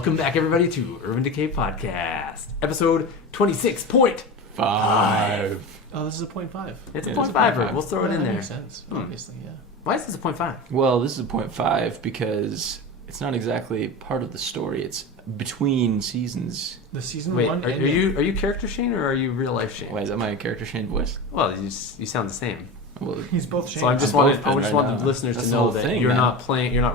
Welcome back, everybody, to Urban Decay Podcast, episode 26.5. Oh, this is a 0.5. It's a 0.5. We'll throw it in that there. Makes sense. Obviously, yeah. Why is this a 0.5? Well, this is a 0.5 because it's not exactly part of the story. It's between seasons. The season Wait, one. are you character Shane or are you real life Shane? Why is that my character Shane voice? Well, you sound the same. Well, He's both Shane. So I just want the listeners That's to the know whole that thing, you're man. not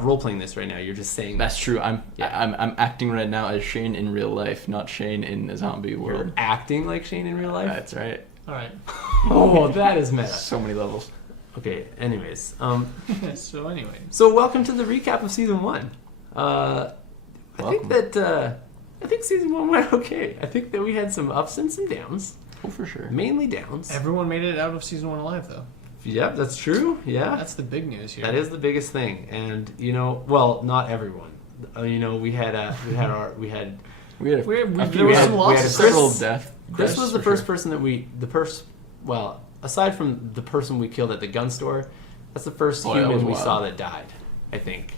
role playing this right now. You're just saying that's true. I'm Yeah. acting right now as Shane in real life, not Shane in a zombie world. You're acting like Shane in real life. That's right. All right. Oh, that is meta. So many levels. Okay. Anyways, So anyway, so welcome to the recap of season 1. I think season 1 went okay. I think that we had some ups and some downs. Oh, for sure. Mainly downs. everyone made it out of season 1 alive, though. Yep, that's true. Yeah. That's the big news here. That is the biggest thing. And, well, not everyone. We had there was was some losses. several deaths. Chris was the first person that aside from the person we killed at the gun store, that's the first Oh, that was human we wild. saw that died, I think.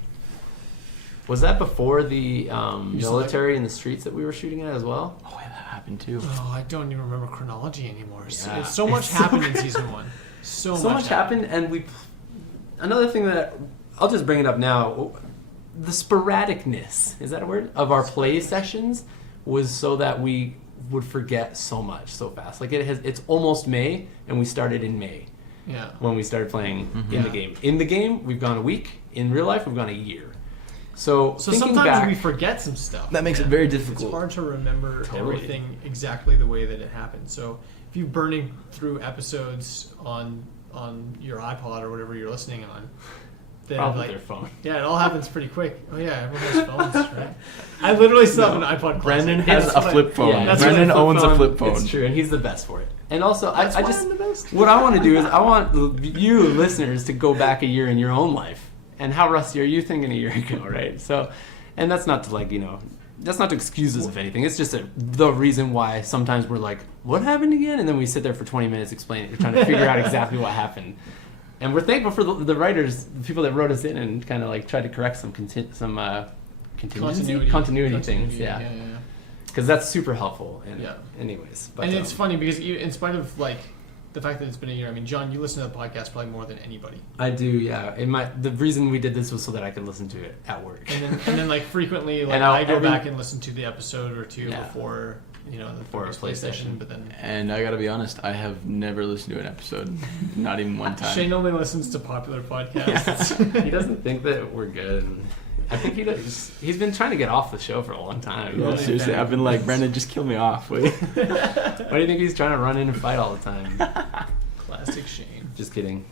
Was that before the military in the streets that we were shooting at as well? Oh, yeah, that happened too. Oh, I don't even remember chronology anymore. Yeah. So much happened in season 1. So much happened, and another thing that I'll just bring it up now, the sporadicness, is that a word, of our play sessions was so that we would forget so much so fast. Like it's almost May, and we started in May Yeah. when we started playing in Yeah. the game. In the game, we've gone a week. In real life, we've gone a year. So thinking sometimes back, we forget some stuff. That makes it very difficult. It's hard to remember Totally. everything exactly the way that it happened. So if you're burning through episodes on your iPod or whatever you're listening on, then probably their phone. yeah, it all happens pretty quick. Oh yeah, everyone has phones, right? I literally still have an iPod. Brandon closet. has It's a like- flip phone. Yeah, that's Brandon what owns a flip phone. It's true, and he's the best for it. And also, That's I why just I'm the best. what I want to do is I want you listeners to go back a year in your own life and how rusty are you thinking a year ago, right? So, and that's not to that's not to excuse us if anything. It's just the reason why sometimes we're like, what happened again? And then we sit there for 20 minutes explaining, trying to figure out exactly what happened. And we're thankful for the writers, the people that wrote us in and kind of like tried to correct some continuity things. Yeah. Because that's super helpful. And Yeah. anyways. But, And it's funny because in spite of like the fact that it's been a year, I mean, John, you listen to the podcast probably more than anybody. I do, yeah. The reason we did this was so that I could listen to it at work. And then like frequently, like And I go every- back and listen to the episode or two Yeah. before the Before first our play PlayStation. session. But then And I gotta be honest, I have never listened to an episode. Not even one time. Shane only listens to popular podcasts. He doesn't think that we're good. And I think he does. He's been trying to get off the show for a long time. Yeah, seriously, I've been like, Brandon, just kill me off. Wait. Why do you think he's trying to run in and fight all the time? Classic Shane. Just kidding.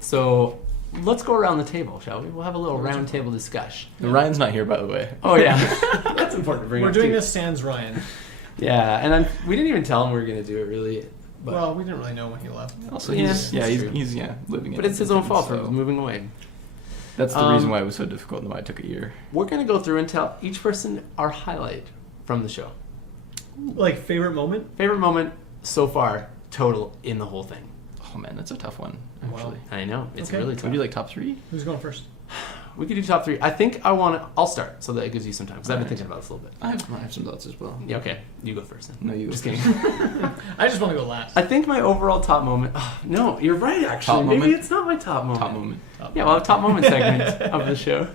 So let's go around the table, shall we? We'll have a little round table discussion. Ryan's not here, by the way. Oh yeah, that's important to bring We're up doing too. this sans Ryan. Yeah, and we didn't even tell him we were going to do it really. But, Well, we didn't really know when he left. Also, Yeah, he's that's true. living in but it's his own fault for so moving away. That's the Um, reason why it was so difficult and why it took a year. We're going to go through and tell each person our highlight from the show. Like favorite moment? Favorite moment so far, total in the whole thing. Oh man, that's a tough one, Wow. actually. I know, it's Okay. really Can tough. we do like top 3? Who's going first? We could do top 3. I think I'll start so that it gives you some time because I've been Alright. thinking about this a little bit. I have some thoughts as well. Yeah, okay. You go first then. No, you. Just kidding. I just want to go last. I think my overall top moment. Oh, no, you're right. Actually, Top maybe moment? it's not my top moment. Top moment. Yeah, well, top moment segment of the show.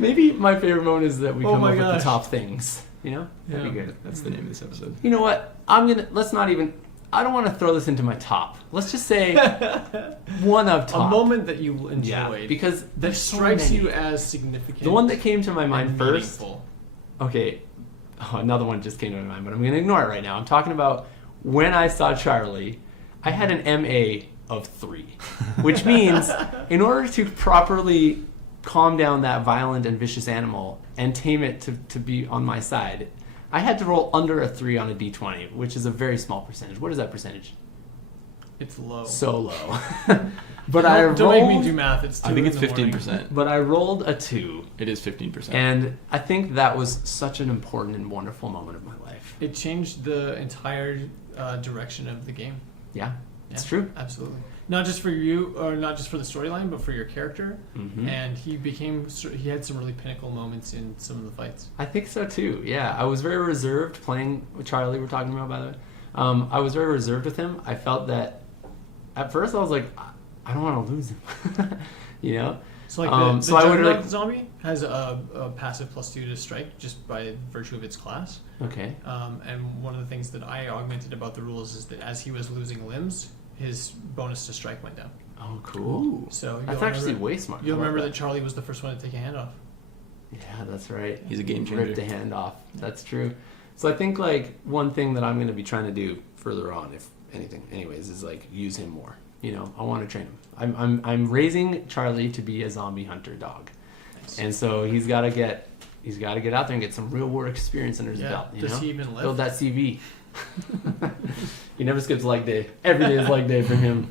Maybe my favorite moment is that we Oh come my up with the gosh. top things. You know, that'd be Yeah. good. That's the name of this episode. You know what? Let's not even. I don't want to throw this into my top. Let's just say one of A top. moment that you Yeah, enjoyed because that there's so strikes many. you as significant. The one that came to my mind and first. meaningful. Okay, another one just came to my mind, but I'm going to ignore it right now. I'm talking about when I saw Charlie. I had an MA of 3, which means in order to properly calm down that violent and vicious animal and tame it to be on my side, I had to roll under a 3 on a d20, which is a very small percentage. What is that percentage? It's low. So low. But I rolled. Don't make me do math. It's 2 I think in it's the morning. 15%. But I rolled a 2, It is 15%. and I think that was such an important and wonderful moment of my life. It changed the entire direction of the game. Yeah. It's true. Absolutely. Not just for you, or not just for the storyline, but for your character. Mm-hmm. And he had some really pinnacle moments in some of the fights. I think so too. Yeah, I was very reserved playing with Charlie. We're talking about, by the way. I was very reserved with him. I felt that at first I was like, I don't want to lose him. You know. So like so I would like zombie has a passive +2 to strike just by virtue of its class. Okay. And one of the things that I augmented about the rules is that as he was losing limbs, his bonus to strike went down. Oh, cool. So That's actually way smart. You'll remember that Charlie was the first one to take a hand off. Yeah, that's right. He's a game changer. Ripped a hand off. That's true. So I think like one thing that I'm going to be trying to do further on, if anything, anyways, is like use him more. You know, I want to train him. I'm raising Charlie to be a zombie hunter dog, Nice. and so he's got to get out there and get some real world experience under his belt. You Does know? he even live? Build that CV. He never skips leg day. Every day is leg day for him.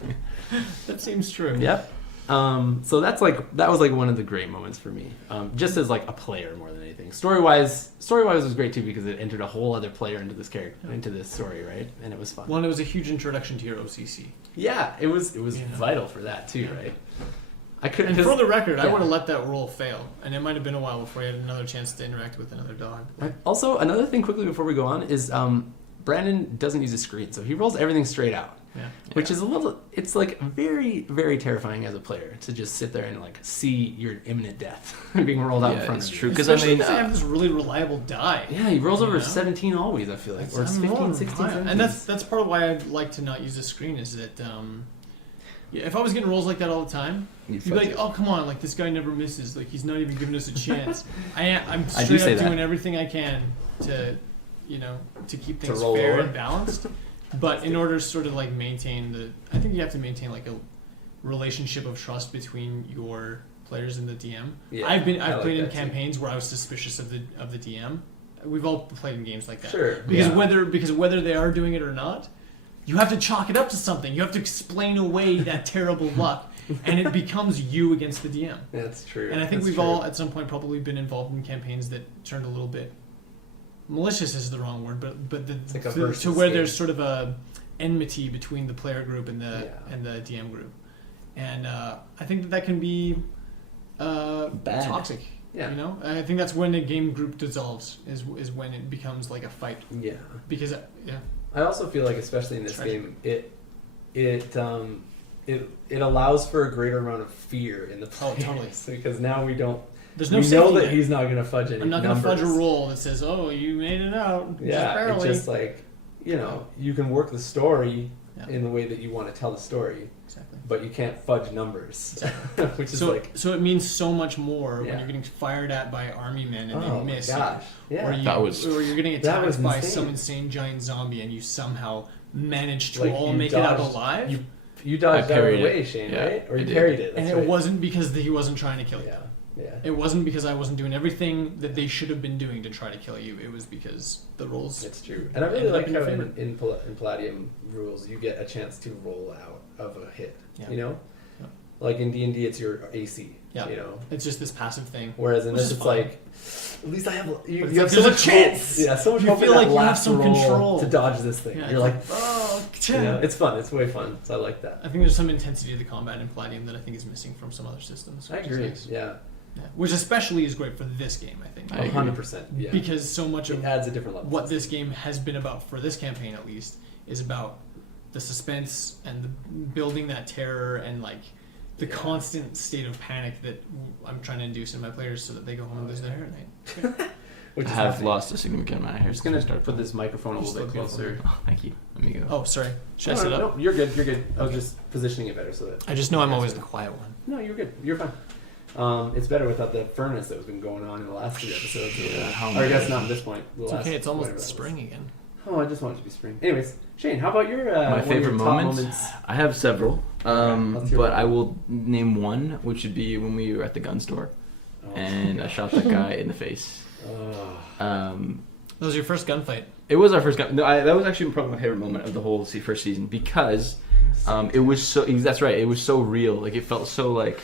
That seems true. Yep. So that was like one of the great moments for me. Just as like a player more than anything. Story wise was great too because it entered a whole other player into this character, into this story, right? And it was fun. Well, and it was a huge introduction to your OCC. Yeah, it was Yeah. vital for that too, right? I couldn't. And for the record, I yeah. would have let that roll fail, and it might have been a while before you had another chance to interact with another dog. Also, another thing quickly before we go on is Brandon doesn't use a screen, so he rolls everything straight out. Yeah. Which is it's like very, very terrifying as a player to just sit there and like see your imminent death being rolled out in front of you. True. Because Especially if they have this really reliable die. Yeah, he rolls over know? 17 always, I feel like. Or I'm 15, rolling 16, high. 17. And that's part of why I like to not use a screen is that if I was getting rolls like that all the time, you'd be like, oh, come on, like this guy never misses. Like he's not even giving us a chance. I'm straight up doing everything I can to keep things fair over. and balanced. But in order to sort of like I think you have to maintain like a relationship of trust between your players and the DM. Yeah, I've like played in that too. campaigns where I was suspicious of the DM. We've all played in games like that. Sure. Because whether they are doing it or not, you have to chalk it up to something. You have to explain away that terrible luck, and it becomes you against the DM. That's true. And I think we've all at some point probably been involved in campaigns that turned a little bit malicious is the wrong word, but to where there's sort of a enmity between the player group and the DM group, and I think that can be bad. toxic. Yeah. You know, I think that's when a game group dissolves is when it becomes like a fight. Yeah. Because I also feel like, especially in this game, it allows for a greater amount of fear in the players. Oh, totally. Because now we know safety that net. he's not going to fudge any I'm not going to numbers. fudge a roll that says, "Oh, you made it out." Yeah, just barely. it's just like you can work the story Yeah. in the way that you want to tell the story, Exactly. but you can't fudge numbers, which is like so it means so much more Yeah. when you're getting fired at by army men and oh they miss. my gosh, yeah. Or you're getting that was attacked by insane. some insane giant zombie and you somehow manage to Like, all you make it out dodged- alive. You dodged out of parried the way, it. Shane, Yeah, right? Or I you did. parried it. And That's it right. wasn't because he wasn't trying to kill you. Yeah. It wasn't because I wasn't doing everything that they should have been doing to try to kill you. It was because the rolls. It's true. And I really ended up like in your how favor. in Palladium rules you get a chance to roll out of a hit. Yeah. You know? Yeah. Like in D&D it's your AC. Yeah. You know? It's just this passive thing. Whereas in Which this is it's fine. like at least I have you But have it's so like, much there's a hope. chance. Yeah, so much You hope feel in like that you have last some roll control. to dodge this thing. Yeah, You're like, oh, it's fun. It's way fun. So I like that. I think there's some intensity to the combat in Palladium that I think is missing from some other systems. I which is agree. nice. Yeah. Yeah. Which especially is great for this game, I think. I agree. 100%. Yeah. Because so much it of adds a different level. what this game has been about, for this campaign at least, is about the suspense and the building that terror and like the constant state of panic that I'm trying to induce in my players so that they go home and lose their hair at night. Which I is have happening. lost a significant amount of hair. I'm just gonna put this microphone a You little bit still beautiful. closer. Oh, thank you. Let me go. Oh, sorry. Should I No, sit no, up? no, you're good. You're good. I was just positioning it better so that. I just know I'm always the quiet one. No, you're good. You're fine. It's better without the furnace that was been going on in the last 3 episodes. Yeah, or I guess not at this point. It's okay. It's almost spring again. Oh, I just want it to be spring. Anyways, Shane, how about your My one of your favorite top moments? I have several, let's hear but one. I will name one, which would be when we were at the gun store, Oh, and I shot that guy in the face. Oh. That was your first gunfight. It was our first gun. No, that was actually probably my favorite moment of the whole first season because it was so. That's right. It was so real. Like it felt so like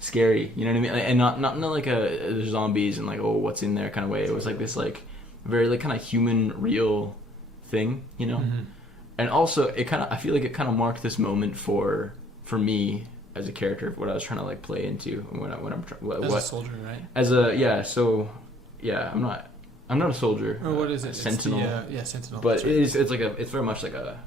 scary. You know what I mean? And not like a zombies and like oh what's in there kind of way. It was like this like very like kind of human real thing. You know. Mm-hmm. And also, I feel like it kind of marked this moment for me as a character, what I was trying to like play into when I'm as a soldier, right? I'm not a soldier. Or what is it? Sentinel. Sentinel. But it's very much like a.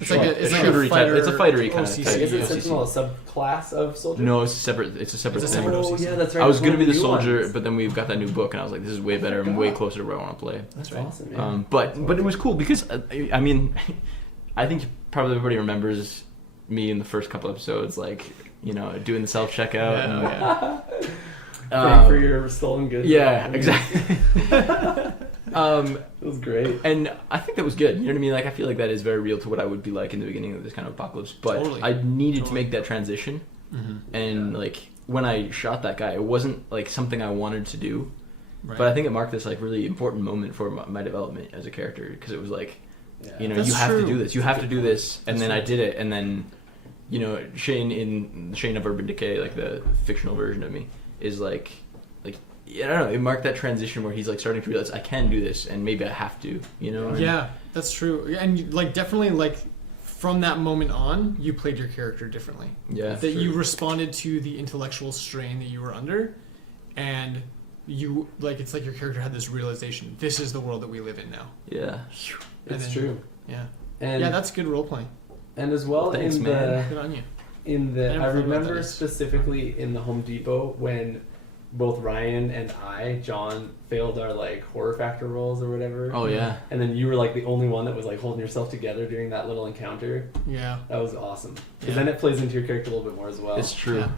It's like a fighter. It's a fightery kind of OCC. type. Is it OCC. Sentinel a subclass of soldier? No, it's separate. It's a separate thing. Oh yeah, that's right. I was gonna be the New soldier, ones. but then we've got that new book, and I was like, this is way better. I'm way closer to where I want to play. That's right. awesome. Man. But it was cool because I mean, I think probably everybody remembers me in the first couple episodes, like doing the self checkout. Paying for your stolen goods. Yeah, exactly. It was great. And I think that was good. You know what I mean? Like, I feel like that is very real to what I would be like in the beginning of this kind of apocalypse. But Totally. I needed to make that transition. Mm-hmm. And like when I shot that guy, it wasn't like something I wanted to do. Right. But I think it marked this like really important moment for my development as a character, because it was like, That's you have true. to do this. You have to do this. And That's then I true. did it. And then, Shane of Urban Decay, like the fictional version of me, is like I don't know. It marked that transition where he's like starting to realize I can do this, and maybe I have to. Yeah, that's true. And like definitely like from that moment on, you played your character differently. Yeah. That you responded to the intellectual strain that you were under, and you like it's like your character had this realization: this is the world that we live in now. Yeah. It's then- true. Yeah. And That's good role playing. and as well Thanks, in man. Good on you. the in I the never I thought about remember that. specifically in the Home Depot when both Ryan and John failed our like horror factor rolls or whatever. Oh yeah. And then you were like the only one that was like holding yourself together during that little encounter. Yeah. That was awesome. Because Yeah. then it plays into your character a little bit more as well. It's true. Yeah.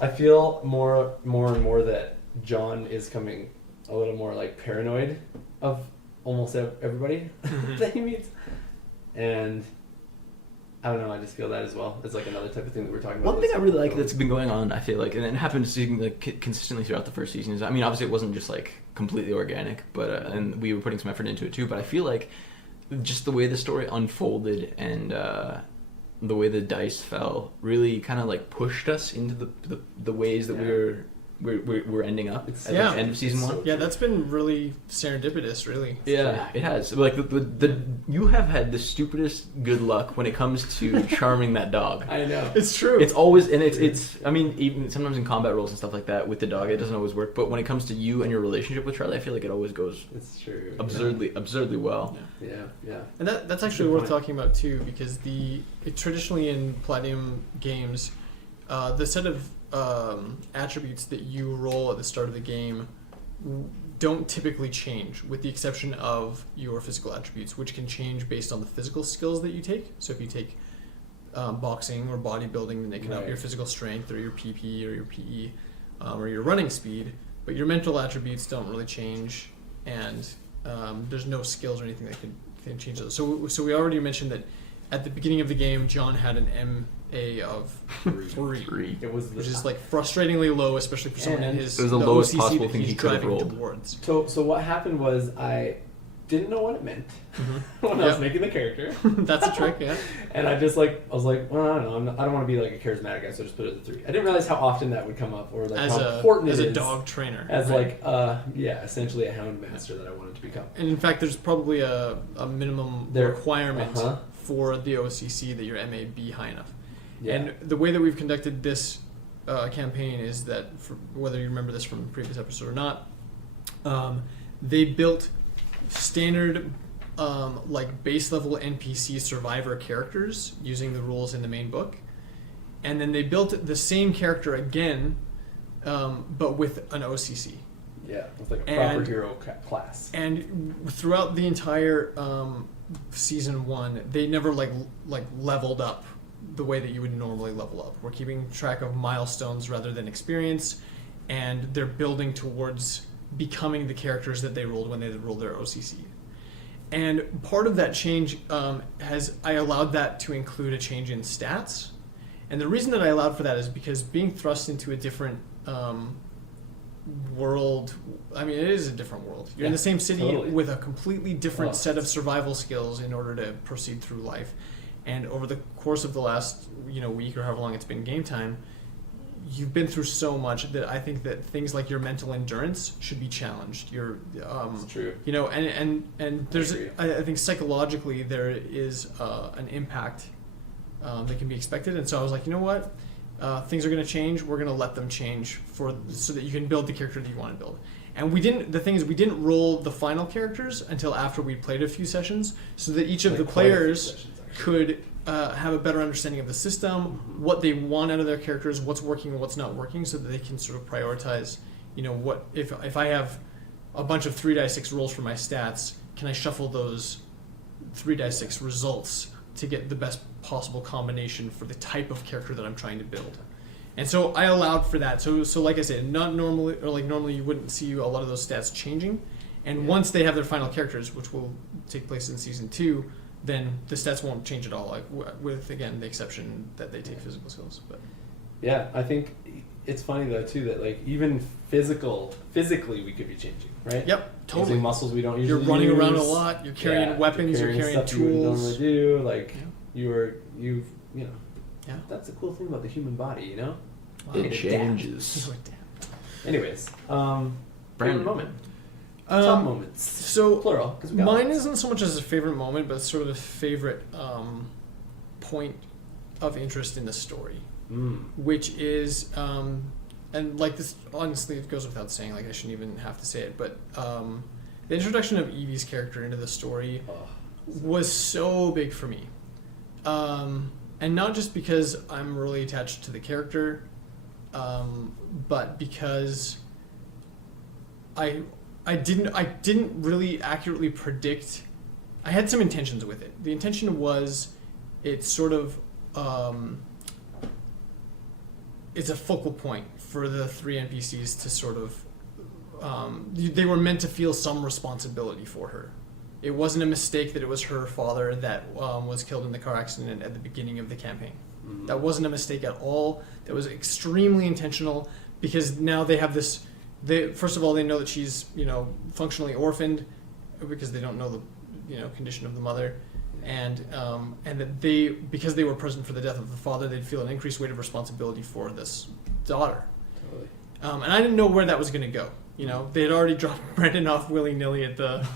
I feel more and more that John is coming a little more like paranoid of almost everybody Mhm. that he meets. And I don't know, I just feel that as well. It's like another type of thing that we're talking about. One thing I really like that's been going on, I feel like, and it happened like consistently throughout the first season, is, I mean, obviously it wasn't just like completely organic, but and we were putting some effort into it too. But I feel like just the way the story unfolded and the way the dice fell really kind of like pushed us into the ways that we're ending up at Yeah. the end of season one. Yeah, that's been really serendipitous, really. Yeah, it has. Like the you have had the stupidest good luck when it comes to charming that dog. I know. It's true. It's always, and it's. I mean, even sometimes in combat roles and stuff like that with the dog, it doesn't always work. But when it comes to you and your relationship with Charlie, I feel like it always goes It's true. absurdly well. Yeah. And that's actually worth talking about too, because traditionally in Platinum games, the set of attributes that you roll at the start of the game don't typically change, with the exception of your physical attributes, which can change based on the physical skills that you take. So if you take boxing or bodybuilding, then they can up your physical strength or your PP or your PE or your running speed, but your mental attributes don't really change, and there's no skills or anything that can change those. So we already mentioned that at the beginning of the game, John had an MA of 3. It was Which is like frustratingly low, especially for someone in And his it was the the lowest OCC possible that thing he's he could have driving rolled. towards. So what happened was I didn't know what it meant when I was making the character. That's a trick, yeah. And I was like, well, I don't know, I don't want to be like a charismatic guy, so I just put it as a 3. I didn't realize how often that would come up, or like how important as it a is dog trainer. as right? essentially a hound master that I wanted to become. And in fact, there's probably a minimum requirement for the OCC that your MA be high enough. Yeah. And the way that we've conducted this campaign is that, whether you remember this from the previous episode or not, they built standard like base level NPC survivor characters using the rules in the main book, and then they built the same character again, but with an OCC. Yeah, with like a proper hero class. And throughout the entire season 1, they never like leveled up the way that you would normally level up. We're keeping track of milestones rather than experience, and they're building towards becoming the characters that they rolled when they rolled their OCC. And part of that change I allowed that to include a change in stats. And the reason that I allowed for that is because being thrust into a different world, I mean, it is a different world. You're in the same city with a completely different set of survival skills in order to proceed through life. And over the course of the last week or however long it's been game time, you've been through so much that I think that things like your mental endurance should be challenged. It's true. You know, and there's I think psychologically there is an impact that can be expected, and so I was like, you know what, things are going to change. We're going to let them change so that you can build the character that you want to build. And we didn't roll the final characters until after we played a few sessions, so that each of the players could have a better understanding of the system, what they want out of their characters, what's working and what's not working, so that they can sort of prioritize, you know, what if I have a bunch of 3d6 rolls for my stats, can I shuffle those 3d6 results to get the best possible combination for the type of character that I'm trying to build. And so I allowed for that. So like I said, normally you wouldn't see a lot of those stats changing. And once they have their final characters, which will take place in season 2, then the stats won't change at all. Like with again the exception that they take physical skills. But yeah, I think it's funny though too that like even physically we could be changing, right? Yep, totally. Using muscles we don't usually You're running use. around a lot. You're carrying weapons. You're carrying stuff tools. you wouldn't normally do. Like you know. Yeah. That's the cool thing about the human body, you know. Wow. It changes. Anyways, Brandon. favorite moment. Top moments. So Plural. 'Cause we got mine lots. isn't so much as a favorite moment, but sort of a favorite point of interest in the story, which is and like this. Honestly, it goes without saying. Like I shouldn't even have to say it, but the introduction of Evie's character into the story was so big for me, and not just because I'm really attached to the character, but because I didn't really accurately predict. I had some intentions with it. The intention was it's sort of it's a focal point for the 3 NPCs to sort of they were meant to feel some responsibility for her. It wasn't a mistake that it was her father that was killed in the car accident at the beginning of the campaign. Mm-hmm. That wasn't a mistake at all. That was extremely intentional, because now they have this. First of all, they know that she's functionally orphaned, because they don't know the condition of the mother, and that because they were present for the death of the father, they'd feel an increased weight of responsibility for this daughter. Totally. And I didn't know where that was going to go. They had already dropped Brendan off willy-nilly at the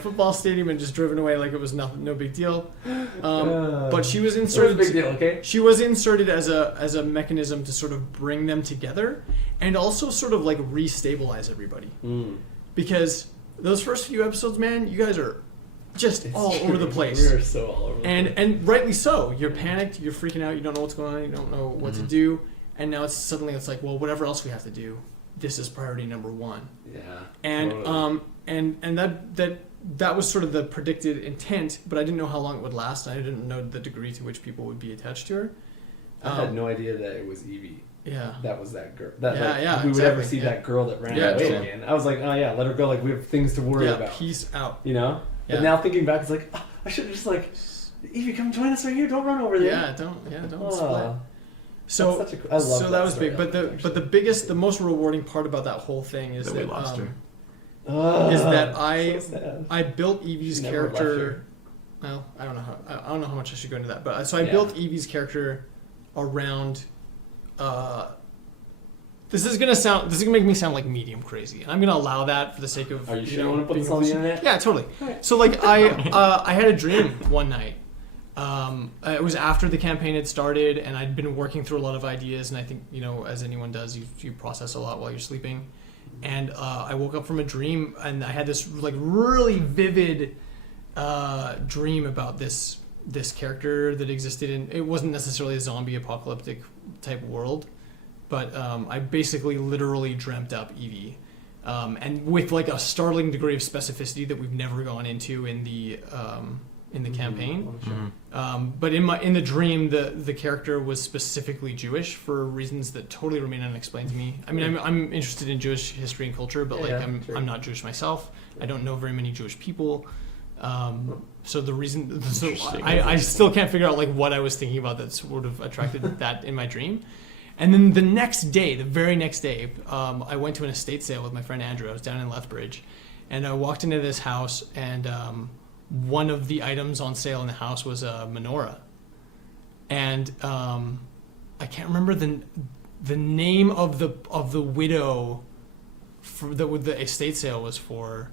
football stadium and just driven away like it was no big deal. But she was inserted. It was a big deal, okay? She was inserted as a mechanism to sort of bring them together, and also sort of like restabilize everybody. Because those first few episodes, man, you guys are just all over the place. We are so all over the place. And rightly so. You're panicked. You're freaking out. You don't know what's going on. You don't know what to do. And now it's like, well, whatever else we have to do, this is priority number 1. Yeah. And totally. And that was sort of the predicted intent, but I didn't know how long it would last. I didn't know the degree to which people would be attached to her. I had no idea that it was Evie. Yeah. That was that girl. We would ever see that girl that ran away again. I was like, oh yeah, let her go. Like we have things to worry about. Peace out. Yeah. But now thinking back, it's like, I should have just like, Evie, come join us right here. Don't run over there. Don't split. So I love that was big. But the most rewarding part about that whole thing is that we lost her. Is that so I built Evie's character. Well, I don't know how much I should go into that, but so I built Evie's character around. This is gonna make me sound like medium crazy, and I'm gonna allow that for the sake of. Are you sure you want to put this on the internet? Yeah, totally. Right. So like I had a dream one night. It was after the campaign had started, and I'd been working through a lot of ideas, and I think as anyone does, you process a lot while you're sleeping. And I woke up from a dream, and I had this like really vivid dream about this character that existed in. It wasn't necessarily a zombie apocalyptic type world, but I basically literally dreamt up Evie, and with like a startling degree of specificity that we've never gone into in the campaign. But in the dream, the character was specifically Jewish for reasons that totally remain unexplained to me. I mean, I'm interested in Jewish history and culture, but I'm not Jewish myself. I don't know very many Jewish people. So the reason, I still can't figure out like what I was thinking about that sort of attracted that in my dream. And then the very next day, I went to an estate sale with my friend Andrew. I was down in Lethbridge, and I walked into this house, and one of the items on sale in the house was a menorah, and I can't remember the name of the widow for the estate sale was for.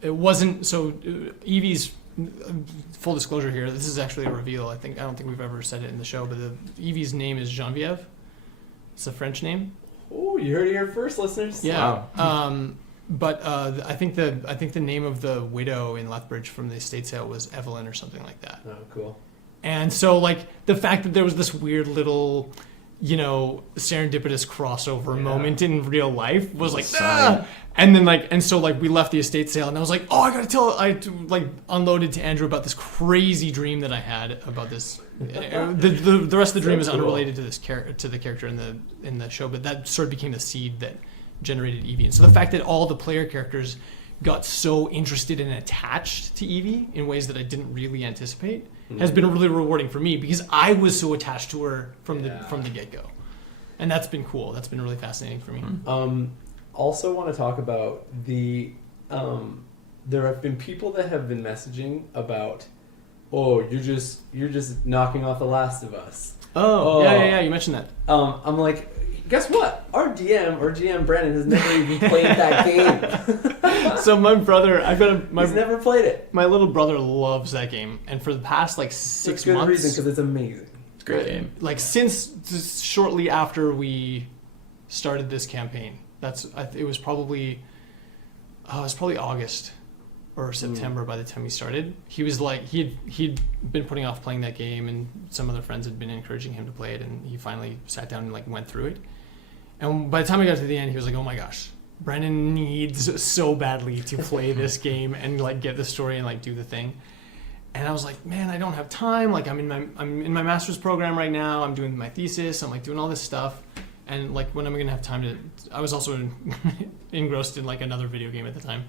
It wasn't so. Evie's full disclosure here. This is actually a reveal. I don't think we've ever said it in the show, but Evie's name is Geneviève. It's a French name. Oh, you heard it here first, listeners. Yeah. Wow. But I think the name of the widow in Lethbridge from the estate sale was Evelyn or something like that. Oh, cool. And so like the fact that there was this weird little, serendipitous crossover moment in real life was like, ah! And then we left the estate sale and I was like, oh, I unloaded to Andrew about this crazy dream that I had about this. The rest of the dream is unrelated to the character in the show, but that sort of became the seed that generated Evie. And so the fact that all the player characters got so interested and attached to Evie in ways that I didn't really anticipate has been really rewarding for me because I was so attached to her from the get-go. And that's been cool. That's been really fascinating for me. Also want to talk about the there have been people that have been messaging about, oh, you're just knocking off The Last of Us. Oh. Yeah, you mentioned that. I'm like, guess what? Our GM Brandon has never even played that game. So my brother, he's never played it. My little brother loves that game, and for the past 6 months, good reason because it's amazing. It's a great game. Since shortly after we started this campaign, it was probably August or September by the time we started. He was like he'd been putting off playing that game, and some other friends had been encouraging him to play it, and he finally sat down and went through it. And by the time I got to the end, he was like, "Oh my gosh, Brandon needs so badly to play this game and get the story and do the thing." And I was like, "Man, I don't have time. I'm in my master's program right now. I'm doing my thesis. I'm doing all this stuff, and when am I gonna have time to?" I was also engrossed in another video game at the time,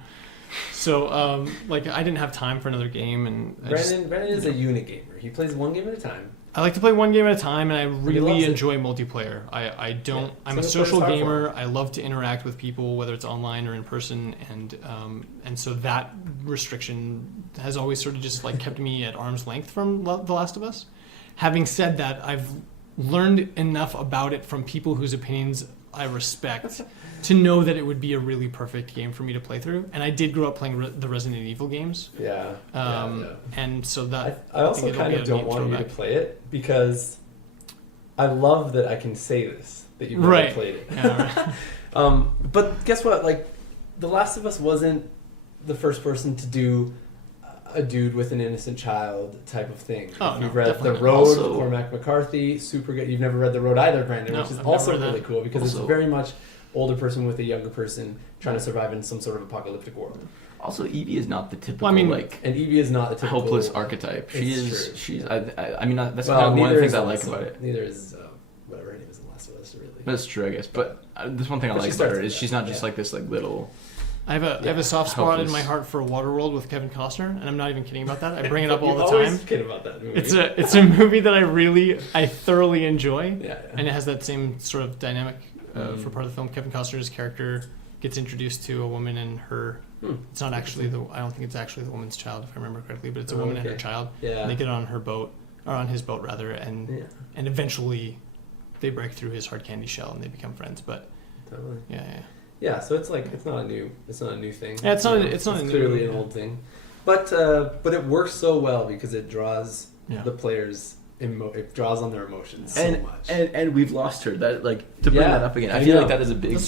so I didn't have time for another game. And Brandon is a unit gamer. He plays one game at a time. I like to play one game at a time, and I really enjoy multiplayer. I'm a social gamer. I love to interact with people, whether it's online or in person, and so that restriction has always sort of just kept me at arm's length from The Last of Us. Having said that, I've learned enough about it from people whose opinions I respect to know that it would be a really perfect game for me to play through. And I did grow up playing the Resident Evil games. Yeah. And so that I also kind of don't want you to play it because I love that I can say this, that you've never played it. Yeah, right. But guess what? The Last of Us wasn't the first person to do a dude with an innocent child type of thing. Oh, you've read The Road, Cormac McCarthy, super good. You've never read The Road either, Brandon, which is also really cool because it's very much older person with a younger person trying to survive in some sort of apocalyptic world. Also, Evie is not the typical and Evie is not the typical hopeless archetype. She's that's kind of one of the things I like about it. Neither is whatever her name is in The Last of Us, really. That's true, I guess. But this one thing I like about her is she's not just this little. I have a soft spot in my heart for Waterworld with Kevin Costner, and I'm not even kidding about that. I bring it up all the time. Always kid about that movie. It's a movie that I thoroughly enjoy, and it has that same sort of dynamic for part of the film. Kevin Costner's character gets introduced to a woman and her. It's not actually I don't think it's actually the woman's child, if I remember correctly, but it's a woman and her child. Yeah. And they get on her boat, or on his boat rather, and eventually they break through his hard candy shell and they become friends. But totally. Yeah, so it's not a new thing. Yeah, it's clearly an old thing, but it works so well because it draws the players. It draws on their emotions so much. And we've lost her. That to bring that up again. I feel like that is a big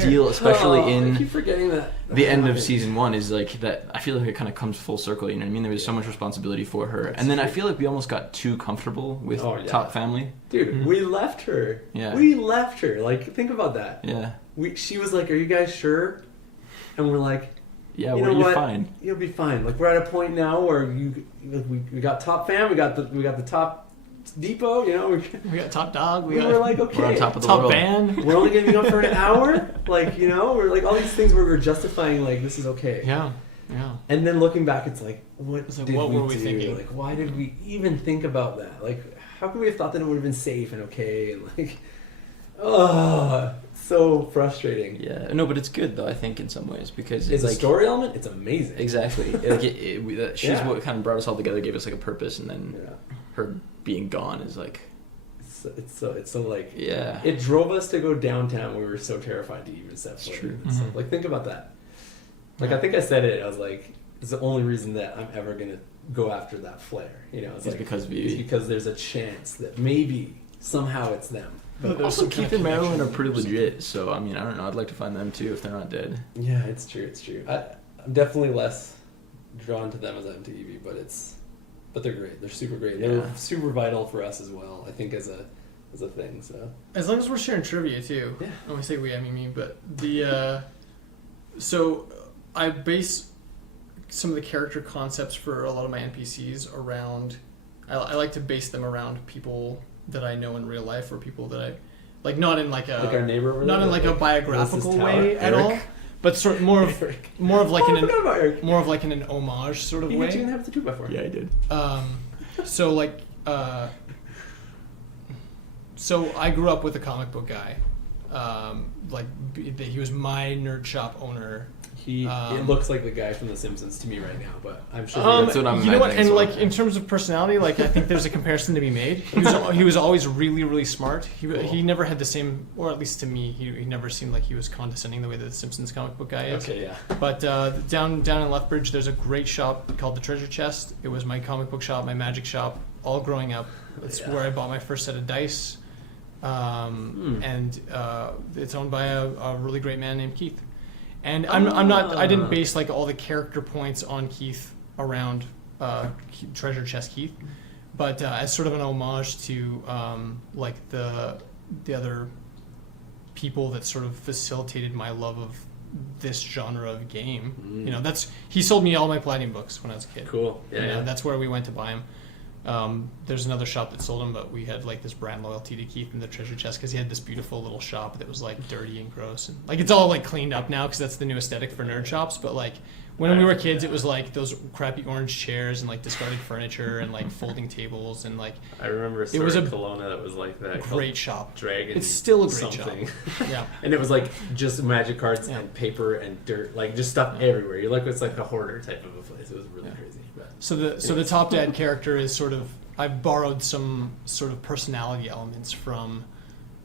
deal, especially in I keep forgetting that. The end of season 1 is that. I feel like it kind of comes full circle. You know what I mean? There was so much responsibility for her, and then I feel like we almost got too comfortable with Top Family. Dude, we left her. Yeah, we left her. Think about that. Yeah. She was like, "Are you guys sure?" And we're like, "Yeah, you're fine. You'll be fine." We're at a point now where we got Top Fam, we got the Top Depot. We got Top Dog. We were like, okay, we're on top of the Top world. Band. We're only gonna be gone for an hour. We're like all these things where we're justifying this is okay. Yeah. And then looking back, it's like, what were we thinking? Why did we even think about that? How could we have thought that it would have been safe and okay? And so frustrating. Yeah, no, but it's good though. I think in some ways because it's a story element. It's amazing. Exactly. She's what kind of brought us all together, gave us a purpose, and then her being gone is it's so like Yeah. it drove us to go downtown. We were so terrified to even set foot. true. So, like think about that. Like I think I said it. I was like, it's the only reason that I'm ever gonna go after that flare. You know, it's like because it's because there's a chance that maybe somehow it's them. But there's Also, some kind Keith of and Marilyn are connection. pretty legit, so I mean, I don't know. I'd like to find them too if they're not dead. Yeah, it's true. It's true. I'm definitely less drawn to them as I am to Evie, but they're great. They're super great. They're Yeah. super vital for us as well. I think as a thing. So As long as we're sharing trivia too. Yeah. When we say we, I mean me. But so I base some of the character concepts for a lot of my NPCs around. I like to base them around people that I know in real life, or people that I like, not in like like our neighbor, over there, not in like a Moses biographical Tower. way at Eric. all, but sort more of Eric. like I in forgot about Eric. more of like in an homage sort of He way. hit you in the head with the 2x4. Yeah, I did. So like, so I grew up with a comic book guy. He was my nerd shop owner. It looks like the guy from The Simpsons to me right now, but I'm sure. That's what I'm you know what? imagining And as well. like in terms of personality, like I think there's a comparison to be made. He was always really, really smart. He never had the same, or at least to me, he never seemed like he was condescending the way that the Simpsons comic book guy is. Okay, yeah. But down in Lethbridge, there's a great shop called the Treasure Chest. It was my comic book shop, my magic shop, all growing up. It's Yeah. where I bought my first set of dice, and it's owned by a really great man named Keith. And I didn't base like all the character points on Keith around Treasure Chest Keith, but as sort of an homage to like the other people that sort of facilitated my love of this genre of game. You know, he sold me all my Palladium books when I was a kid. Cool. Yeah, You know, yeah. that's where we went to buy them. There's another shop that sold them, but we had like this brand loyalty to Keith in the Treasure Chest because he had this beautiful little shop that was like dirty and gross, and like it's all like cleaned up now because that's the new aesthetic for nerd shops. But like when we were kids, it was like those crappy orange chairs and like discarded furniture and like folding tables and like I remember a store was in a Kelowna that was like that. great shop. Dragon. It's still a great something. shop. Yeah. And it was like just magic cards Yeah. and paper and dirt, like just stuff everywhere. You're like, it's like a hoarder type of a place. It was really crazy. But So the top dad character is sort of, I've borrowed some sort of personality elements from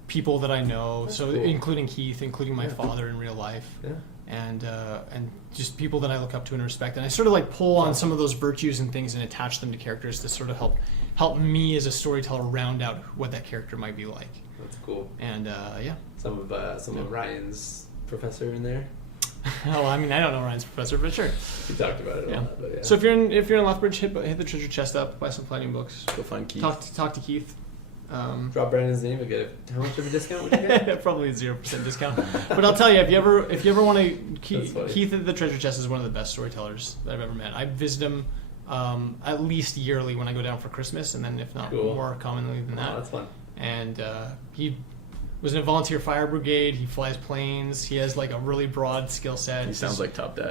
people that I know, That's so cool. including Keith, including my Yeah. father in real life, yeah. and just people that I look up to and respect. And I sort of like pull on some of those virtues and things and attach them to characters to sort of help me as a storyteller round out what that character might be like. That's cool. And yeah. Some of Ryan's professor in there. Oh, I mean, I don't know Ryan's professor, but sure. We talked about it a Yeah. lot, but yeah. So if you're in Lethbridge, hit the Treasure Chest up, buy some Palladium books, Go find Keith. talk to Keith. Drop Brandon's name and get how much of a discount would you get? Probably a 0% discount. But I'll tell you, if you ever want to, That's funny. Keith at the Treasure Chest is one of the best storytellers that I've ever met. I visit him at least yearly when I go down for Christmas, and then if not Cool. more commonly than Oh, that. that's fun. And he was in a volunteer fire brigade. He flies planes. He has like a really broad skill set. He sounds like Top Dad.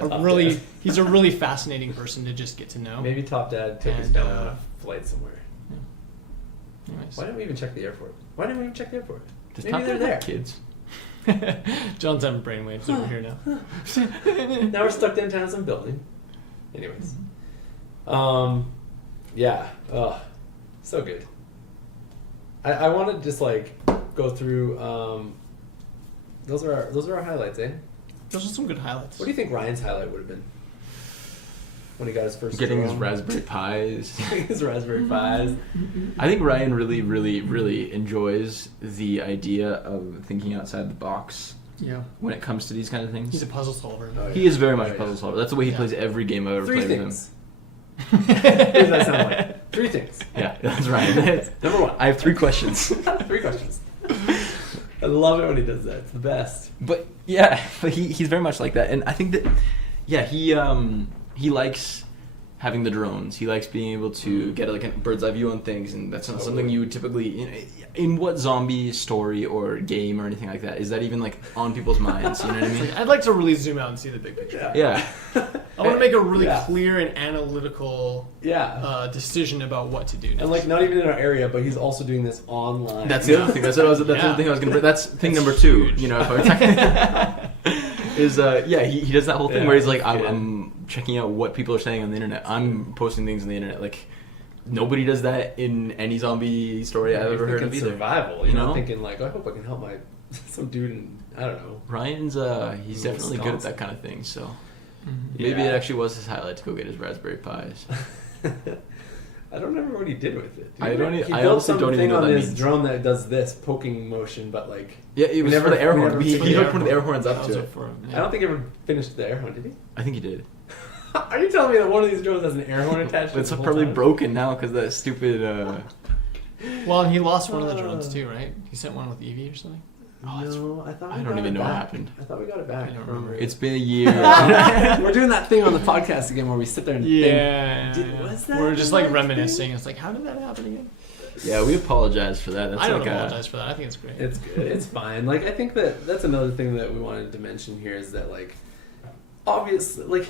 He's a really fascinating person to just get to know. Maybe Top Dad took us And, down on a flight somewhere. Anyways. Why didn't we even check the airport? Does Maybe Top they're Dad there. have kids? John's having brainwaves over here now. Now we're stuck downtown in some building. Anyways. Yeah. So good. I want to just like go through those are our highlights, eh? Those are some good highlights. What do you think Ryan's highlight would have been? When he got his first Getting his drone? Raspberry Pis. his Raspberry Pis. I think Ryan really, really, really enjoys the idea of thinking outside the box Yeah. when it comes to these kind of things. He's a puzzle solver. Oh, yeah. He is very much Oh, a puzzle yeah. solver. That's the way he Yeah. plays every game I've ever Three played with him. things. What does that sound like? 3 things. Yeah, that's right. Number 1. I have 3 questions. 3 questions. I love it when he does that. It's the best. But he's very much like that, and I think that he likes having the drones. He likes being able to get like a bird's eye view on things, and that's not something you would typically in what zombie story or game or anything like that is that even like on people's minds. You know what I mean? I'd like to really zoom out and see the big picture. Yeah. I want to make a really Yeah. clear and analytical decision about what to do next. And like not even in our area, but he's also doing this online. That's the other thing. That's the thing I was gonna bring. That's thing number 2. huge. You know, if I was is he does that whole thing Yeah, where he's like that's good. I'm checking out what people are saying on the internet. I'm posting things on the internet like nobody does that in any zombie story I've ever heard of either. Survival, You you're know? not thinking like, I hope I can help some dude in, I don't know. Ryan's he's definitely good at that kind of thing. So maybe Yeah. it actually was his highlight to go get his raspberry pies. I don't remember what he did with it. I He honestly built something don't even know on what that this means. drone that does this poking motion, but like Yeah, it was never- for the air we horn. never- He for the hooked air one of the air horn. horns up That to was it. for him, I don't think he ever finished the air horn, did he? I think he did. Are you telling me that one of these drones has an air horn attached to it? It's the whole probably time? broken now because that stupid. Well, and he lost one of the drones too, right? He sent one with Evie or something. Oh, that's- No, I thought I we don't got even it know what back. happened. I thought we got it back. I don't remember. It's been a year. We're doing that thing on the podcast again where we sit there and think. Yeah. was that We're just the like right reminiscing. It's like, how did that happen again? Yeah, we apologize for that. That's I don't like apologize for that. I think it's great. It's good. It's fine. Like I think that's another thing that we wanted to mention here is that like obviously like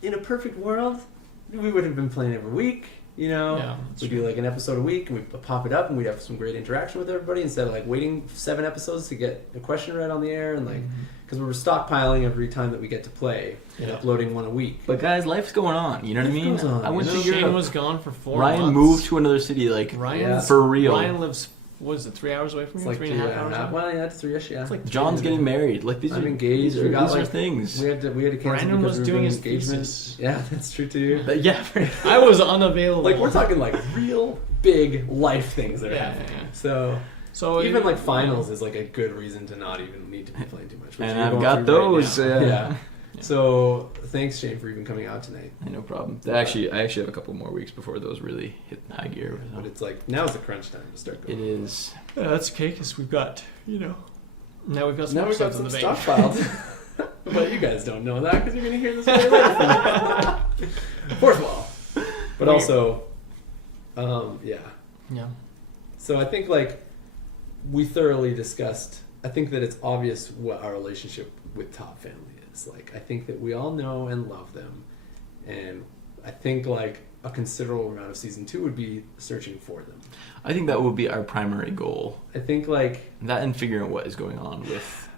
in a perfect world we would have been playing every week. You know, Yeah, that's we true. do like an episode a week, and we pop it up, and we'd have some great interaction with everybody instead of like waiting 7 episodes to get a question read on the air, and like because we were stockpiling every time that we get to play and Yeah. uploading one a week. But guys, life's going on. You know what I Life mean? goes on, I went you to know? Shane Europe. was gone for 4 Ryan months. moved to another city, like Ryan's, for real. Ryan lives, what is it, 3 hours away from It's you? like 3.5 hours away? Well, yeah, it's 3ish. Yeah, It's like John's getting married. Like these I'm are engaged. These We are, got these are like things. we had to cancel Brandon because was we were doing his engagement. thesis. Yeah, that's true too. But yeah, I was unavailable. Like we're talking like real big life things that are Yeah, happening. yeah. So even it- like finals is like a good reason to not even need to be playing too much. which and you're I've going got through right those. now. Yeah. Yeah. So thanks Shane for even coming out tonight. No problem. I actually have a couple more weeks before those really hit high gear. So. But it's like now's the crunch time to start going. It is. Yeah, that's okay because we've got, now we've got some Now we've got episodes some in the bank. stockpiled. But you guys don't know that because you're going to hear this way later. Fourth wall. But also, yeah. Yeah. So I think like we thoroughly discussed. I think that it's obvious what our relationship with Top Family is. Like I think that we all know and love them, and I think like a considerable amount of season 2 would be searching for them. I think that will be our primary goal. I think like That and figuring out what is going on with.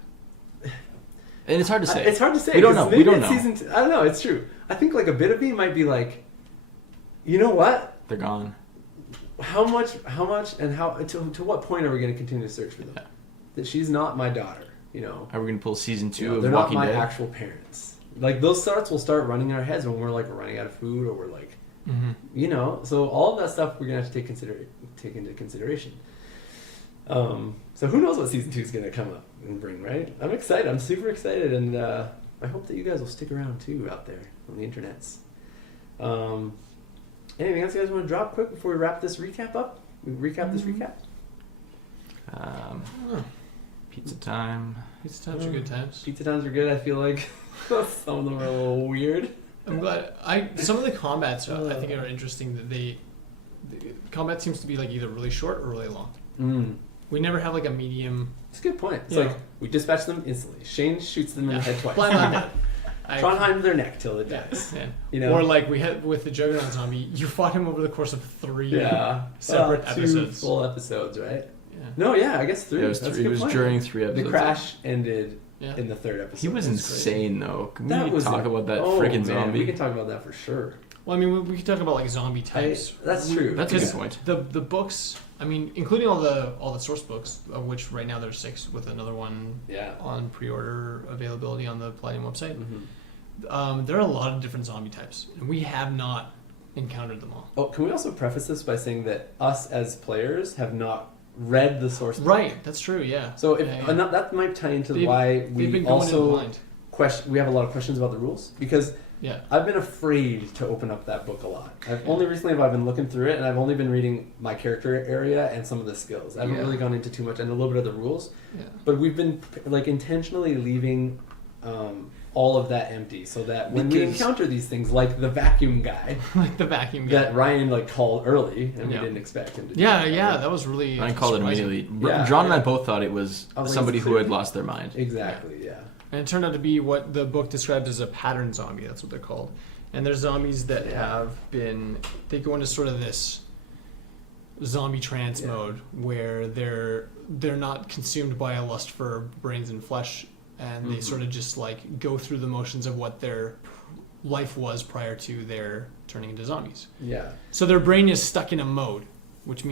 And it's hard to say. it's hard to say. We don't 'cause know. maybe We don't it's know. Season 2, I don't know. It's true. I think like a bit of me might be like, you know what? They're gone. How much, and how to what point are we going to continue to search for them? Yeah. That she's not my daughter. You know. Are we going to pull season 2 You know, of they're not Walking my Dead? actual parents. Like those thoughts will start running in our heads when we're like running out of food or we're like, you know. So all of that stuff we're gonna have to take into consideration. So who knows what season 2 is gonna come up and bring, right? I'm excited. I'm super excited, and I hope that you guys will stick around too out there on the internets. Anything else you guys want to drop quick before we wrap this recap up? We recap this recap. Pizza time. Pizza times are good times. Pizza times are good. I feel like some of them are a little weird. I'm glad. Some of the combats I think are interesting. That the combat seems to be like either really short or really long. We never have like a medium. It's a good point. It's Yeah. like we dispatch them instantly. Shane shoots them in the head twice. Blind like that. Trondheim to their neck till it dies. Yeah. You know? Or like we had with the Juggernaut zombie, you fought him over the course of 3 separate 2 episodes. full episodes, right? Yeah. No, yeah, I guess 3. Yeah, it was, That's a three, it good was point. during 3 episodes. The crash ended Yeah. in the 3rd episode. He was That's insane, though. Can That we was talk about that oh, freaking man, zombie? We can talk about that for sure. Well, I mean, we could talk about like zombie types. That's true. That's a good Because point. The books, I mean, including all the source books, of which right now there's 6, with another one Yeah. on pre-order availability on the Platinum website. Mm-hmm. There are a lot of different zombie types, and we have not encountered them all. Oh, can we also preface this by saying that us as players have not read the source book? Right, that's true. Yeah. So if Yeah, yeah. that might tie into They've- why they've we been going in also blind. we have a lot of questions about the rules because Yeah. I've been afraid to open up that book a lot. Only recently have I been looking through it, and I've only been reading my character area and some of the skills. I haven't Yeah. really gone into too much and a little bit of the rules. Yeah. But we've been like intentionally leaving all of that empty, so that when we Because- encounter these things, like the vacuum guy Like the vacuum guy. that Ryan like called early, and we Yeah. didn't expect him to. Yeah, do yeah, that was really. I called it surprising. immediately. Yeah. John and I both thought it was I was like, somebody it's who had clear. lost their mind. Exactly. Yeah. And it turned out to be what the book described as a pattern zombie. That's what they're called. And they're zombies that have been. They go into sort of this zombie trance mode where they're not consumed by a lust for brains and flesh, and they sort of just like go through the motions of what their life was prior to their turning into zombies. Yeah. So their brain is stuck in a mode, which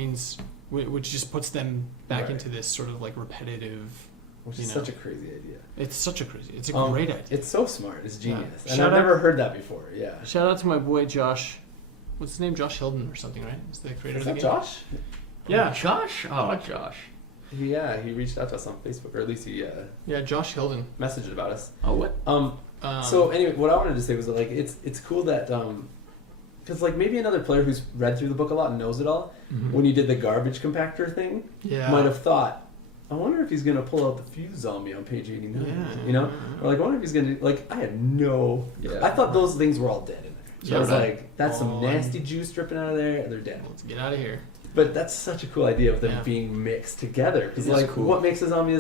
just puts them back Right. into this sort of like repetitive. Which is such a crazy idea. It's a great idea. It's so smart. It's genius. Yeah. And I've never heard that before. Yeah. Shout out to my boy Josh. What's his name? Josh Hilden or something, right? Is the creator Is of the that game. Josh? Yeah. Josh? Oh, Josh. Yeah, he reached out to us on Facebook, or at least he Yeah, Josh Hilden. messaged about us. Oh, what? So anyway, what I wanted to say was that, like, it's cool that because like maybe another player who's read through the book a lot and knows it all, when you did the garbage compactor thing, might have thought, I wonder if he's gonna pull out the fuse zombie on page 89. Yeah. You know, or like I wonder if he's gonna like. I had no. Yeah. I thought those things were all dead in there. So Yeah, I was right. like, that's some nasty juice dripping out of there. They're dead. Let's get out of here. But that's such a cool idea of them Yeah. being mixed together. Because It is like, cool. what makes a zombie?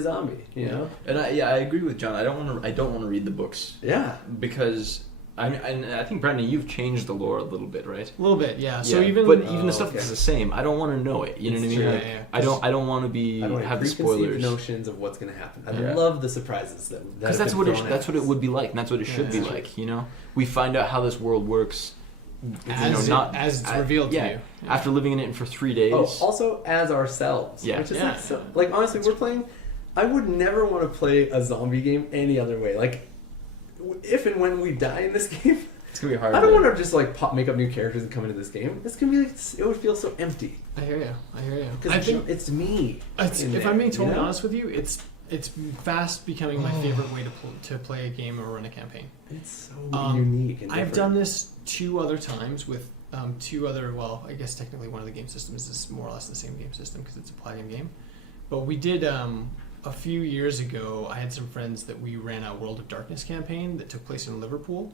You know? And I agree with John. I don't want to read the books Yeah. because I think Brandon, you've changed the lore a little bit, right? A little bit, yeah. So Yeah, even but even the stuff okay. that's the same, I don't want to know it. You know what I It's mean? true. Like, Yeah. I don't want to be I don't have the preconceived spoilers. notions of what's going to happen. I Yeah. love the surprises that Because have that's been what thrown that's at what it us. would be like, and that's what it should be Yeah. like. You know, we find out how this world works. as it's revealed to you. After living in it for 3 days. Oh, also as ourselves. Yeah. Which is Yeah. like, so, like honestly, we're playing. I would never want to play a zombie game any other way. Like, if and when we die in this game, it's gonna be hard. I don't want to just like make up new characters and come into this game. It's gonna be like, it would feel so empty. I hear you. I Because think it's me. if I'm being totally you know? honest with you, it's fast becoming my favorite way to play a game or run a campaign. It's so unique. And I've different. done this 2 other times with 2 other. Well, I guess technically one of the game systems is more or less the same game system because it's a Platinum game. But we did a few years ago. I had some friends that we ran a World of Darkness campaign that took place in Liverpool,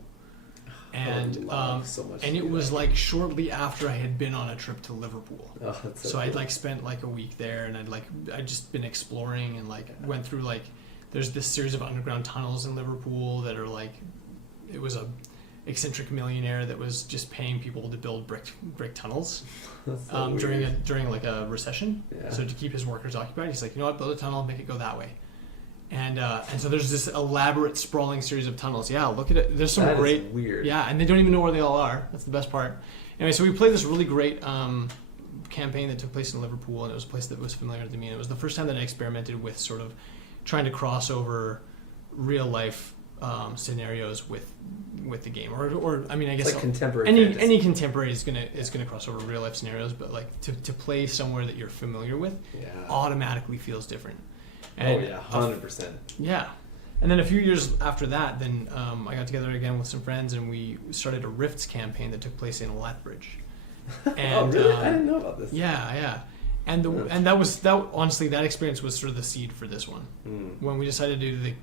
and I would love so much and to it do was that. like shortly after I had been on a trip to Liverpool. Oh, that's So I'd cool. like spent like a week there, and I'd just been exploring and like went through like there's this series of underground tunnels in Liverpool that are like it was a eccentric millionaire that was just paying people to build brick tunnels That's so during like a recession. Yeah. So to keep his workers occupied, he's like, you know what, build a tunnel, make it go that way. And so there's this elaborate sprawling series of tunnels. Yeah, look at it. There's some That is great weird. Yeah, and they don't even know where they all are. That's the best part. Anyway, so we played this really great campaign that took place in Liverpool, and it was a place that was familiar to me. And it was the first time that I experimented with sort of trying to cross over real life scenarios with the game, or I mean, I guess It's like contemporary any fantasy. contemporary is gonna cross over real life scenarios, but like to play somewhere that you're familiar with Yeah. automatically feels different. Oh And yeah, 100%. yeah. And then a few years after that, then I got together again with some friends, and we started a Rifts campaign that took place in Lethbridge. And, oh really? I didn't know about this. Yeah. And honestly, that experience was sort of the seed for this one. When we decided to do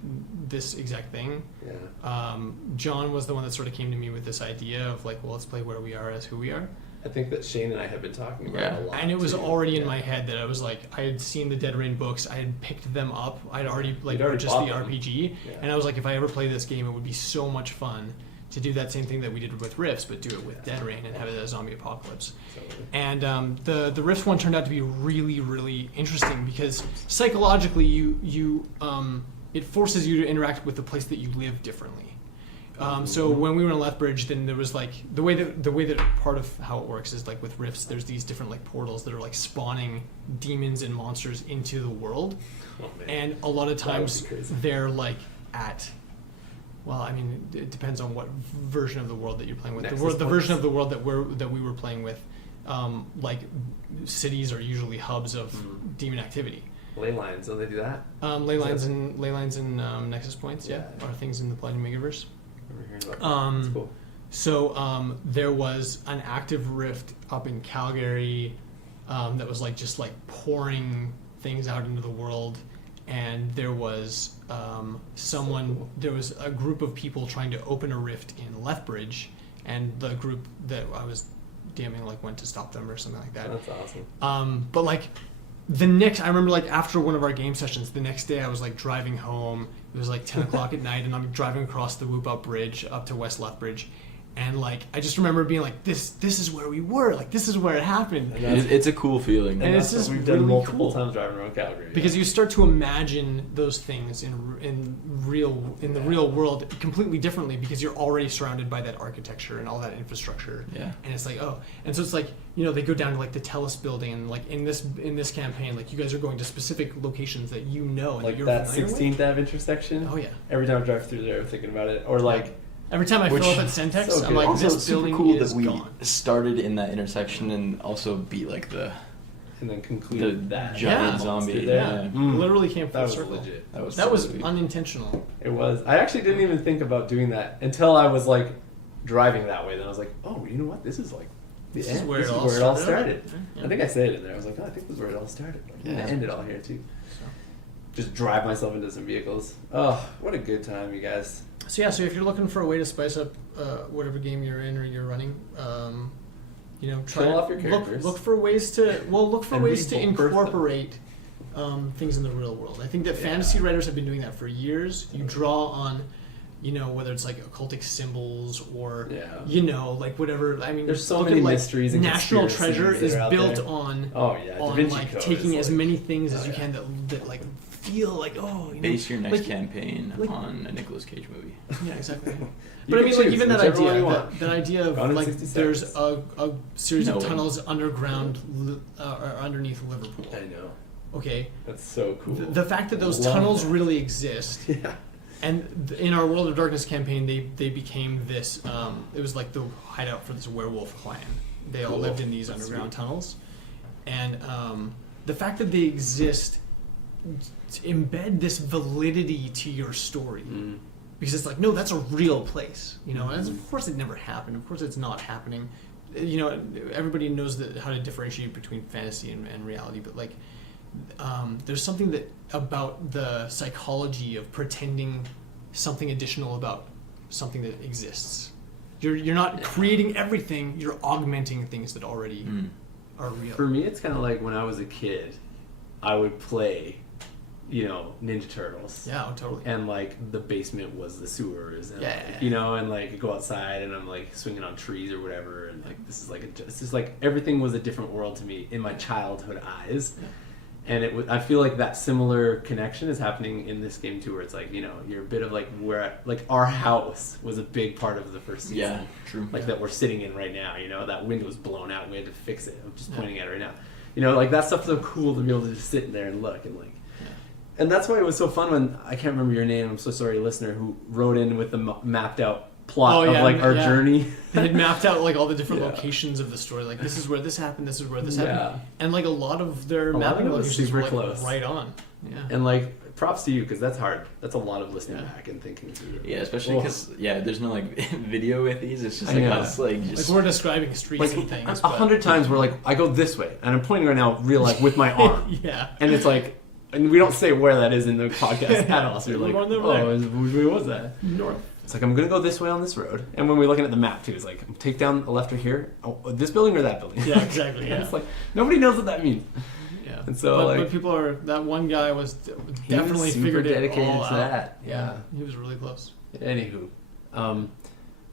this exact thing, Yeah. John was the one that sort of came to me with this idea of like, well, let's play where we are as who we are. I think that Shane and I have been talking about Yeah. it a lot. And it was too. already in Yeah. my head that I was like, I had seen the Dead Rain books, I had picked them up, I'd already like You'd already purchased bought the them. RPG, Yeah. and I was like, if I ever play this game, it would be so much fun to do that same thing that we did with Rifts, but do it with Dead Rain and have it as a zombie apocalypse. Totally. And the Rifts one turned out to be really, really interesting because psychologically, it forces you to interact with the place that you live differently. So when we were in Lethbridge, then there was like the way that part of how it works is like with Rifts, there's these different like portals that are like spawning demons and monsters into the world, Oh, man. and a lot of That would times be crazy. they're like at. Well, I mean, it depends on what version of the world that you're playing with. Nexus The points. version of the world that we were playing with, like cities are usually hubs of demon activity. Ley lines, don't they do that? Ley lines and Nexus points, yeah, Yeah. are things in the Platinum Megaverse. I remember hearing about that. That's cool. So there was an active rift up in Calgary that was like just like pouring things out into the world, and there was there was a group of people trying to open a rift in Lethbridge, and the group that I was DMing like went to stop them or something like that. That's awesome. But like I remember like after one of our game sessions, the next day I was like driving home. It was like 10 o'clock at night, and I'm driving across the Whoop Up Bridge up to West Lethbridge, And like I just remember being like, this is where we were, like this is where it happened. It's a cool feeling. And it's just we've really done multiple cool. times driving around Calgary. Because you start to imagine those things in the real world completely differently, because you're already surrounded by that architecture and all that infrastructure. Yeah. And it's like, oh, and so it's like, you know, they go down to like the TELUS building, and like in this campaign, like you guys are going to specific locations that you know, and like that you're that familiar 16th Ave intersection. with. Oh yeah. Every time I drive through there, I'm thinking about it. Or like, Every time I Which- fill up at Centex, so I'm good. like, Also, this it's super building cool is that we gone. started in that intersection and also beat like the and then concluded the that giant Yeah. zombie. Monster Yeah, there. Yeah. literally came full That was circle. legit. That was That so was sweet. unintentional. It was. I actually didn't even think about doing that until I was like driving that way. Then I was like, oh, you know what? This is like the This is end. where This it is all where it all started. started. Yeah. I think I said it in there. I was like, oh, I think this is where it all started. Like, I'm Yeah. gonna end it all here too. So. Just drive myself into some vehicles. Oh, what a good time, you guys. So yeah, so if you're looking for a way to spice up whatever game you're in or you're running, you know, try Kill off your characters. look for ways to And rebirth them. incorporate things in the real world. I think that fantasy writers have been doing that for years. You draw on, you know, whether it's like occultic symbols or Yeah. you know, like whatever. I mean, There's so look many at, like, mysteries and National conspiracies Treasure that is are out built there. on Oh yeah, Da on Vinci like Code taking is as like- many things as oh, you yeah. can that like feel like, oh, you know, Base your next like, campaign like- on a Nicolas Cage movie. yeah, exactly. You But I can mean, like choose even that whichever one idea, you want. that idea of Gone in like 60 there's seconds. a series No of way. tunnels underground or underneath Liverpool. I know. Okay, That's so cool. the fact that those Love tunnels that. really exist, Yeah. and in our World of Darkness campaign, they became this. It was like the hideout for this werewolf clan. They all Cool. lived in these That's underground sweet. tunnels, and the fact that they exist embed this validity to your story. Mm. Because it's like, no, that's a real place, you know. And of course, it never happened. Of course, it's not happening. You know, everybody knows how to differentiate between fantasy and reality. But like, there's something that about the psychology of pretending something additional about something that exists. You're not creating everything. You're augmenting things that already are real. For me, it's kind of like when I was a kid, I would play, you know, Ninja Turtles. Yeah, totally. And like the basement was the sewers, and Yeah, like, yeah, you know, and like go outside and I'm like swinging on trees or whatever, and like this is like it's just like everything was a different world to me in my childhood eyes, and it was, I feel like that similar connection is happening in this game too, where it's like, you know, you're a bit of like where like our house was a big part of the first season, Yeah, true. like that we're sitting in right now. You know, that window was blown out, we had to fix it. I'm just pointing at it right now. You know, like that stuff's so cool to be able to just sit in there and look and like. And that's why it was so fun when, I can't remember your name, I'm so sorry, listener, who wrote in with the mapped out plot of like our journey. They had mapped out like all the different Yeah. locations of the story. Like this is where this happened. This is where this happened. Yeah. And like a lot of their A lot mapping of it was locations super were like close. right on. Yeah. And like, props to you, because that's hard. That's a lot of listening Yeah. back and thinking through. Yeah, especially Oh. because there's no like video with these. It's just I like know. us like Like just we're describing streets Like and things. 100 times we're like, I go this way, and I'm pointing right now, real life, with my arm. Yeah. And it's like, and we don't say where that is in the podcast at all. So you're We're like, going there. where was that? North. It's like, I'm going to go this way on this road. And when we're looking at the map, too, it's like, take down a left or here. Oh, this building or that building? Yeah, exactly. And Yeah. it's like, nobody knows what that means. Yeah. And so, but like, people are, that one guy was he was definitely super figured it dedicated all to out. that. Yeah. He was really close. Anywho,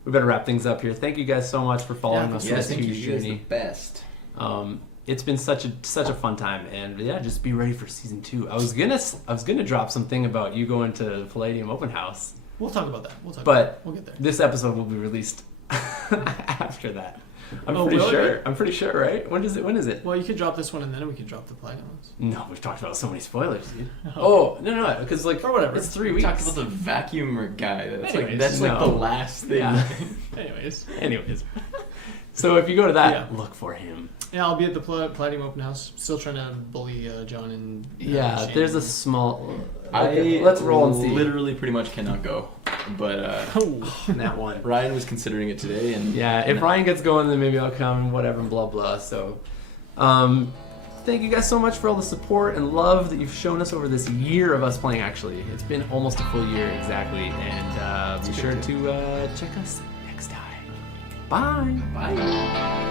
we better wrap things up here. Thank you guys so much for following Yeah, us yeah, on this thank you. huge You guys the journey. best. It's been such a fun time, and yeah, just be ready for season 2. I was gonna drop something about you going to Palladium Open House. We'll talk about that. But we'll get there. this episode will be released after that. I'm Oh, pretty will it? sure. I'm pretty sure, right? When is it? Well, you could drop this one and then we could drop the Platinum ones. No, we've talked about so many spoilers, dude. Oh, no, because like, Or whatever. it's 3 We weeks. talked about the vacuumer guy. That's Anyways, like that's like the no. last thing. Yeah. Anyways. So if you go to that, Yeah. look for him. Yeah, I'll be at the Platinum Open House. Still trying to bully John and Yeah, Shane. there's a small... I Okay, let's roll and see. Literally, pretty much cannot go, but that one. Ryan was considering it today, and Yeah, if Ryan gets going, then maybe I'll come and whatever and blah, blah. So, thank you guys so much for all the support and love that you've shown us over this year of us playing, actually. It's been almost a full year, exactly. And be sure to check us next time. Bye. bye.